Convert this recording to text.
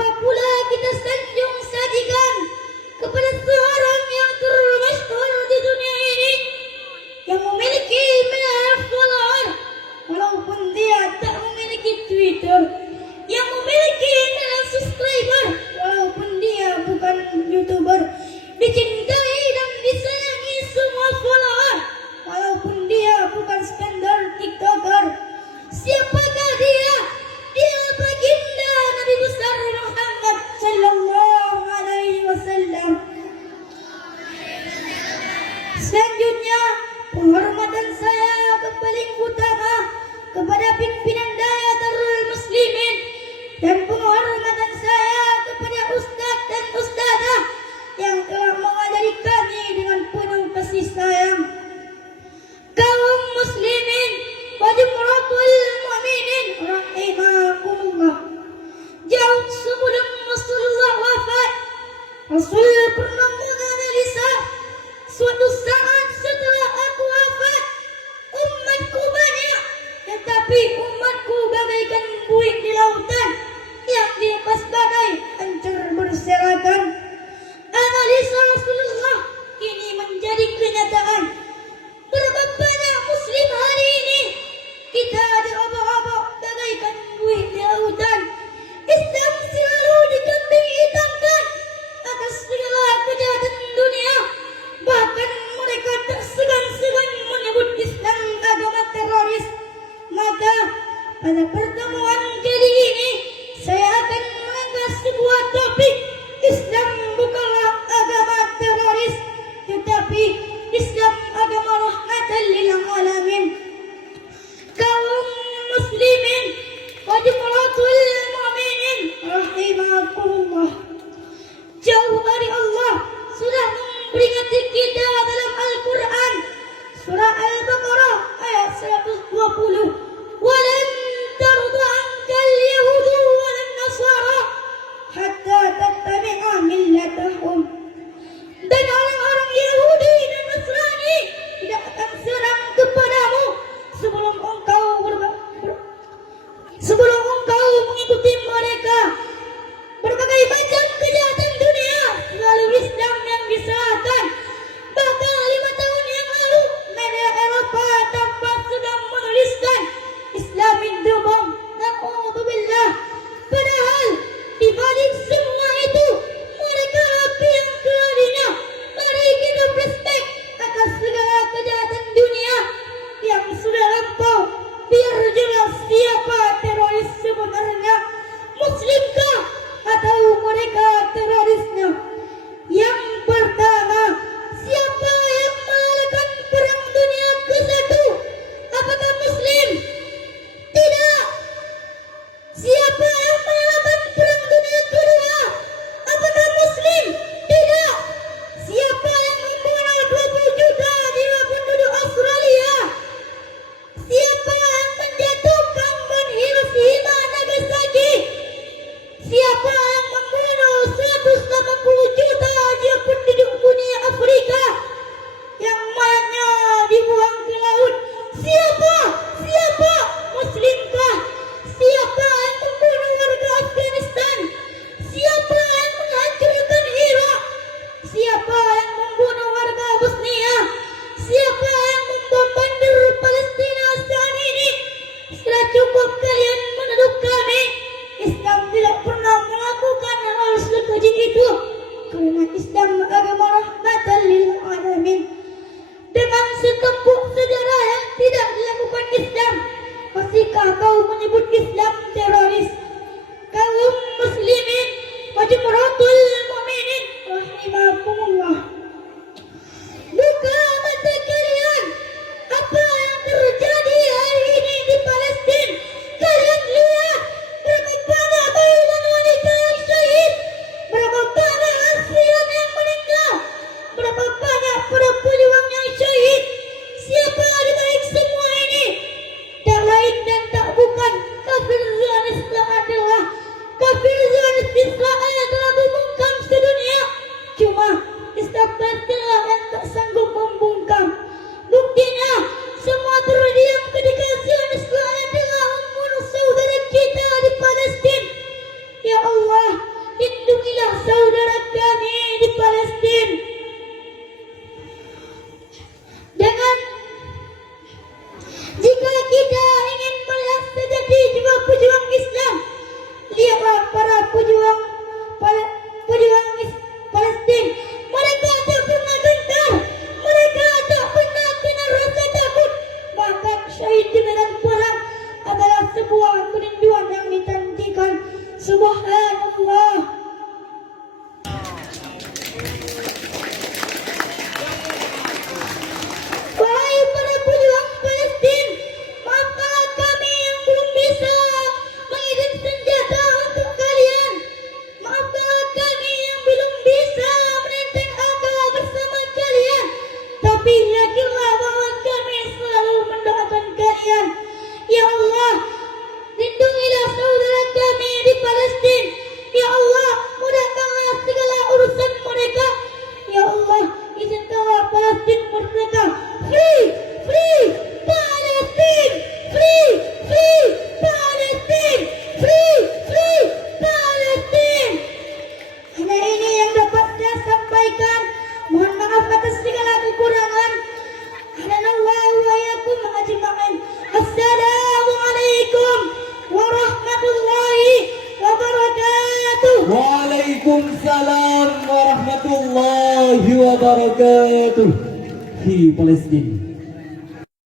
Kenapa pula kita sanjung sajikan kepada seorang yang termasyhur di dunia ini, yang memiliki miliar follower walaupun dia tak memiliki Twitter, yang memiliki miliar subscriber walaupun dia bukan YouTuber, dicintai dan disayangi semua follower walaupun dia bukan spender TikToker. Siapakah dia? Dia baginda Nabi besar Muhammad sallallahu alaihi wasallam. Selanjutnya, penghormatan saya paling utama kepada pimpinan daya Darul Muslimin, dan penghormatan saya kepada ustaz dan ustazah yang telah mengajari kami dengan penuh kasih sayang. Kaum muslimin wa jumratul mu'minin rahimakumullah. Jauh sebelum Rasulullah wafat, Rasul pernah menganalisa, suatu saat setelah aku wafat, umatku banyak, tetapi umatku bagaikan buih di lautan yang dilepas badai hancur berserakan. Analisa Rasulullah kini menjadi kenyataan. Berapa banyak muslim hari ini kita diobok-obok bagaikan buih di lautan. Islam selalu dikambing hitamkan atas segala kejahatan dunia. Bahkan mereka tak segan-segan menyebut Islam agama teroris. Maka pada pertemuan kali ini saya akan mengangkat sebuah topik. Islam bukanlah agama teroris, tetapi Islam agama rahmatan lil alamin. Kaum muslimin wa jumratul mu'minin rahimakumullah. Jauh dari Allah sudah memperingati kita dalam Al-Quran, surah Al-Baqarah ayat 120. Walan tarda ankal yahudu walan nasara hatta tattabi'a lindungilah saudara kami di Palestina. Dengan jika kita ingin melihat sejati jiwa pejuang Islam, lihatlah para pejuang Palestina. Mereka tak pernah gentar, mereka tak pernah kena rasa takut. Bahkan syahid di medan perang adalah sebuah kerinduan yang ditantikan. Subhanallah. Wahai para pejuang Palestina, maafkanlah kami yang belum bisa mengirim senjata untuk kalian. Maafkanlah kami yang belum bisa menenteng akal bersama kalian. Tapi yakinlah bahwa kami selalu mendoakan kalian. Ya Allah, lindungilah saudara kami di Palestina. Ya Allah, mudahkanlah segala urusan mereka. Ya Allah, izinkanlah Palestina merdeka. Free, free, Palestine. Free, free, Palestine. Free, free, Palestine. Hanya ini yang dapat saya sampaikan. Mohon maaf atas segala kekurangan. Hadanallahu wa iyyakum ajma'in. Assalamualaikum warahmatullahi wabarakatuh. Waalaikumsalam warahmatullahi wabarakatuh. Hi Palestina.